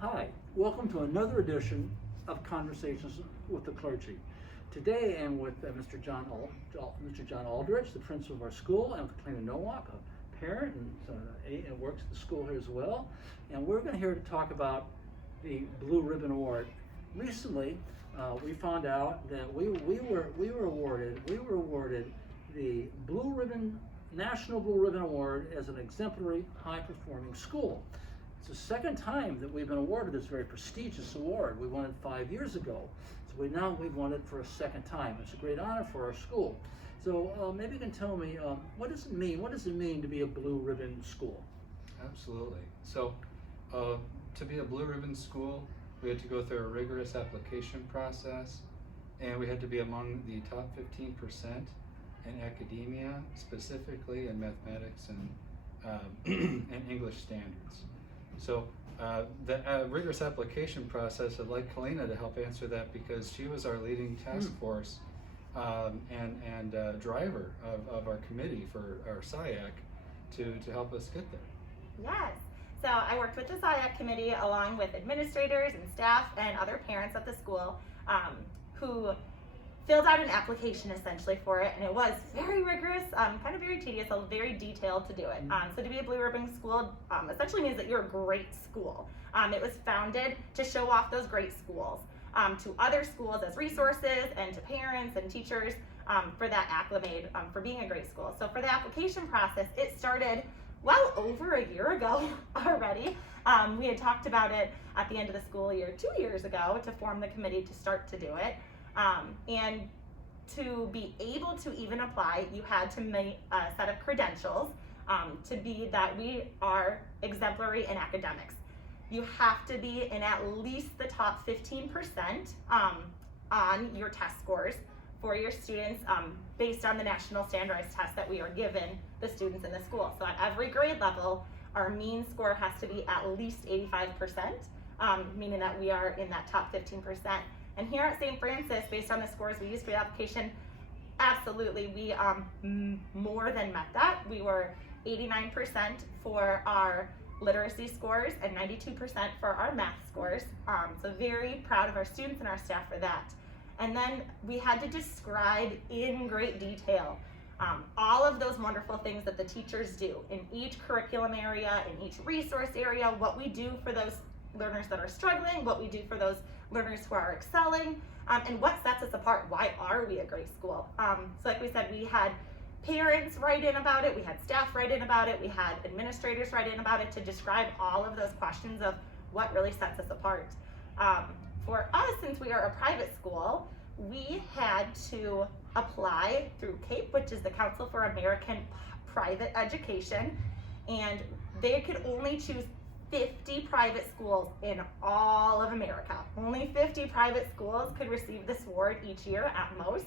Hi, welcome to another edition of Conversations with the Clergy. Today I am with Mr. Jon Aldrich, the principal of our school, and with Kaleena Nowak, a parent and works at the school here as well. And we're going to here to talk about the Blue Ribbon Award. Recently, we found out that we were awarded the National Blue Ribbon Award as an exemplary high performing school. It's the second time that we've been awarded this very prestigious award. We won it 5 years ago. So we've won it for a second time. It's a great honor for our school. So maybe you can tell me, what does it mean? What does it mean to be a Blue Ribbon school? Absolutely. So to be a Blue Ribbon school, we had to go through a rigorous application process, and we had to be among the top 15% in academia, specifically in mathematics and English standards. So the rigorous application process, I'd like Kaleena to help answer that because she was our leading task force and driver of our committee for our SIAC to help us get there. Yes. So I worked with the SIAC committee along with administrators and staff and other parents at the school who filled out an application essentially for it, and it was very rigorous, kind of very tedious, very detailed to do it. So to be a Blue Ribbon school essentially means that you're a great school. It was founded to show off those great schools to other schools as resources and to parents and teachers for that acclimate for being a great school. So for the application process, it started well over a year ago already. We had talked about it at the end of the school year 2 years ago to form the committee to start to do it. And to be able to even apply, you had to make a set of credentials to be that we are exemplary in academics. You have to be in at least the top 15% on your test scores for your students based on the national standardized test that we are given the students in the school. So at every grade level, our mean score has to be at least 85%, meaning that we are in that top 15%. And here at St. Francis, based on the scores we used for the application, absolutely, we more than met that. We were 89% for our literacy scores and 92% for our math scores. So very proud of our students and our staff for that. And then we had to describe in great detail all of those wonderful things that the teachers do in each curriculum area, in each resource area, what we do for those learners that are struggling, what we do for those learners who are excelling, and what sets us apart. Why are we a great school? So like we said, we had parents write in about it, we had staff write in about it, we had administrators write in about it to describe all of those questions of what really sets us apart. For us, since we are a private school, we had to apply through CAPE, which is the Council for American Private Education, and they could only choose 50 private schools in all of America. Only 50 private schools could receive this award each year at most.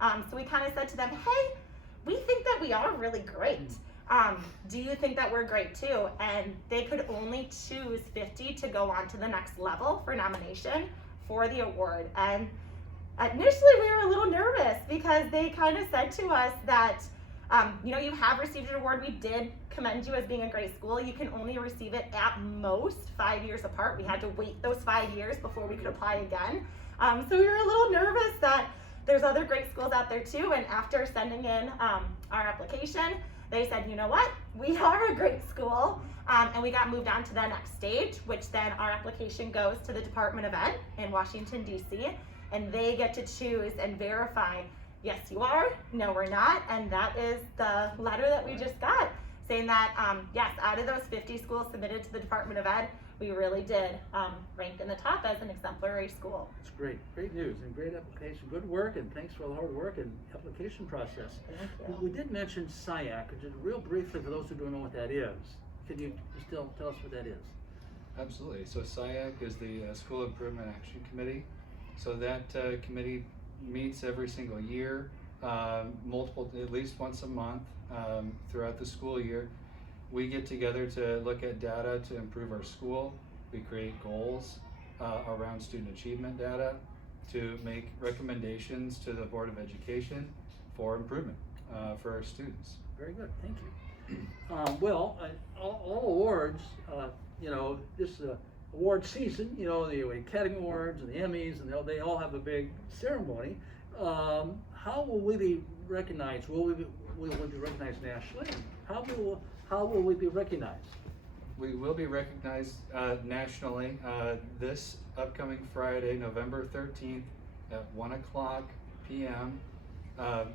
So we kind of said to them, hey, we think that we are really great. Do you think that we're great too? And they could only choose 50 to go on to the next level for nomination for the award. And initially we were a little nervous because they kind of said to us that you have received an award. We did commend you as being a great school. You can only receive it at most 5 years apart. We had to wait those 5 years before we could apply again. So we were a little nervous that there's other great schools out there too. And after sending in our application, they said, you know what, we are a great school. And we got moved on to the next stage, which then our application goes to the Department of Ed in Washington, D.C. And they get to choose and verify, yes, you are, no, we're not. And that is the letter that we just got saying that, yes, out of those 50 schools submitted to the Department of Ed, we really did rank in the top as an exemplary school. It's great news and great application. Good work, and thanks for all the hard work and application process. Thank you. We did mention SIAC, just real briefly for those who don't know what that is. Can you just tell us what that is? Absolutely. So SIAC is the School Improvement Action Committee. So that committee meets every single year, at least once a month throughout the school year. We get together to look at data to improve our school. We create goals around student achievement data to make recommendations to the Board of Education for improvement for our students. Very good, thank you. All awards, this award season, you know, the Academy Awards and the Emmys, and they all have a big ceremony. How will we be recognized? Will we be recognized nationally? How will we be recognized? We will be recognized nationally this upcoming Friday, November 13th at 1:00 p.m.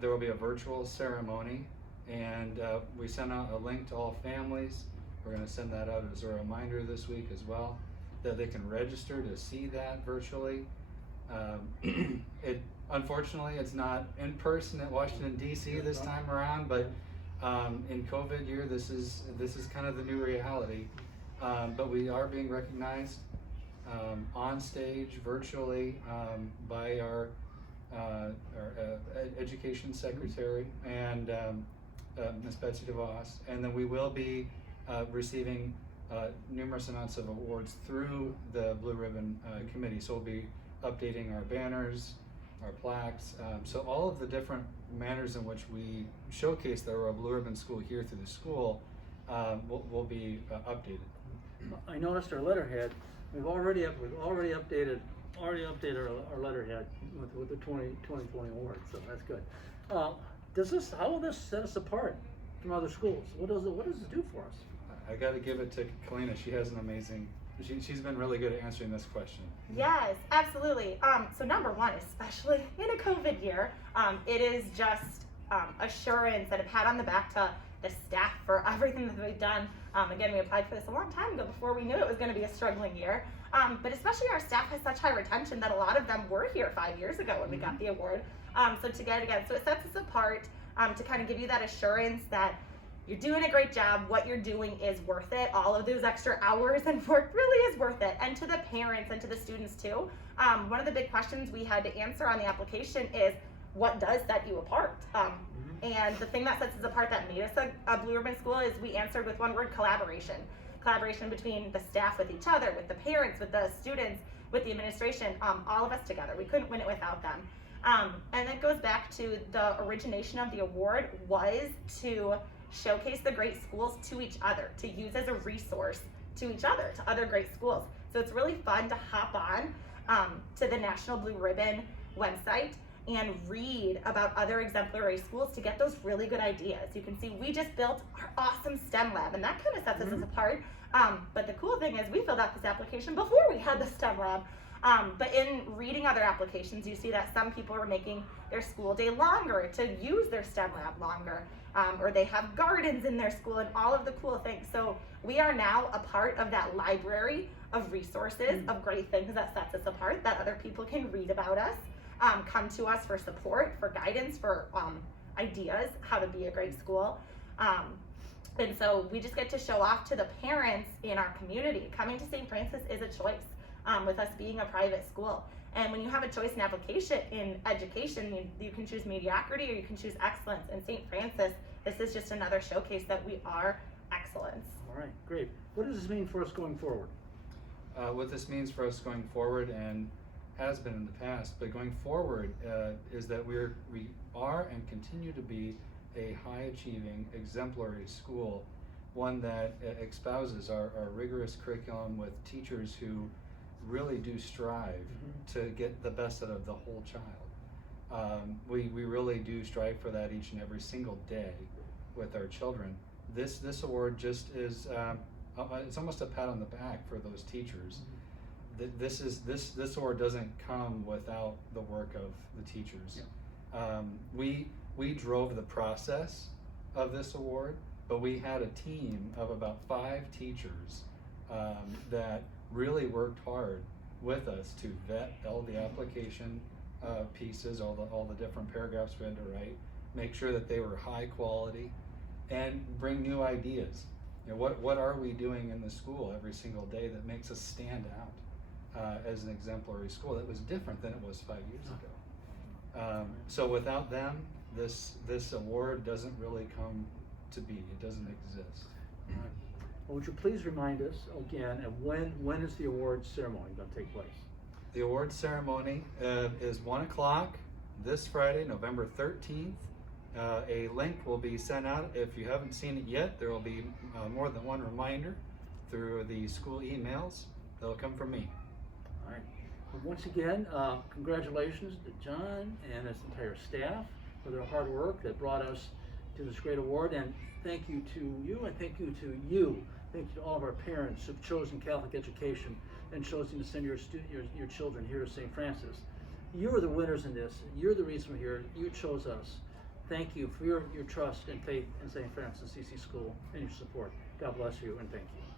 There will be a virtual ceremony, and we sent out a link to all families. We're going to send that out as a reminder this week as well, that they can register to see that virtually. Unfortunately, it's not in person at Washington D.C. this time around, but in COVID year, this is kind of the new reality. But we are being recognized on stage virtually by our education secretary and Ms. Betsy DeVos, and then we will be receiving numerous amounts of awards through the Blue Ribbon Committee. So we'll be updating our banners, our plaques, so all of the different manners in which we showcase that we're a Blue Ribbon school here through the school will be updated. I noticed our letterhead. We've already updated our letterhead with the 2020 award, so that's good. How will this set us apart from other schools? What does it do for us? I got to give it to Kaleena. She has an amazing. She's been really good at answering this question. Yes, absolutely. So number one, especially in a COVID year, it is just assurance and a pat on the back to the staff for everything that they've done. Again, we applied for this a long time ago before we knew it was going to be a struggling year. But especially our staff has such high retention that a lot of them were here 5 years ago when we got the award. So to get it again, so it sets us apart to kind of give you that assurance that you're doing a great job, what you're doing is worth it, all of those extra hours and work really is worth it. And to the parents and to the students too, one of the big questions we had to answer on the application is, what does set you apart? And the thing that sets us apart that made us a Blue Ribbon school is we answered with one word: collaboration. Collaboration between the staff with each other, with the parents, with the students, with the administration, all of us together. We couldn't win it without them. And it goes back to the origination of the award was to showcase the great schools to each other, to use as a resource to each other, to other great schools. So it's really fun to hop on to the National Blue Ribbon website and read about other exemplary schools to get those really good ideas. You can see we just built our awesome STEM lab, and that kind of sets us apart. But the cool thing is we filled out this application before we had the STEM lab. But in reading other applications, you see that some people are making their school day longer to use their STEM lab longer, or they have gardens in their school and all of the cool things. So we are now a part of that library of resources, of great things that sets us apart, that other people can read about us, come to us for support, for guidance, for ideas, how to be a great school. And so we just get to show off to the parents in our community. Coming to St. Francis is a choice, with us being a private school. And when you have a choice in application in education, you can choose mediocrity or you can choose excellence. In St. Francis, this is just another showcase that we are excellence. All right, great. What does this mean for us going forward? What this means for us going forward, and has been in the past, but going forward is that we are and continue to be a high-achieving, exemplary school, one that espouses our rigorous curriculum with teachers who really do strive to get the best out of the whole child. We really do strive for that each and every single day with our children. This award just is it's almost a pat on the back for those teachers. This award doesn't come without the work of the teachers. We drove the process of this award, but we had a team of about 5 teachers that really worked hard with us to vet all the application pieces, all the different paragraphs we had to write, make sure that they were high quality, and bring new ideas. You know, what are we doing in the school every single day that makes us stand out as an exemplary school that was different than it was 5 years ago? So without them, this award doesn't really come to be. It doesn't exist. All right. Well, would you please remind us again of when is the awards ceremony going to take place? The awards ceremony is 1:00 this Friday, November 13th. A link will be sent out. If you haven't seen it yet, there will be more than one reminder through the school emails. they'll come from me. All right. Well, once again, congratulations to John and his entire staff for their hard work that brought us to this great award. And thank you to you, and thank you to you. Thank you to all of our parents who've chosen Catholic education and chosen to send your children here to St. Francis. You are the winners in this. You're the reason we're here. You chose us. Thank you for your trust and faith in St. Francis CC School and your support. God bless you, and thank you.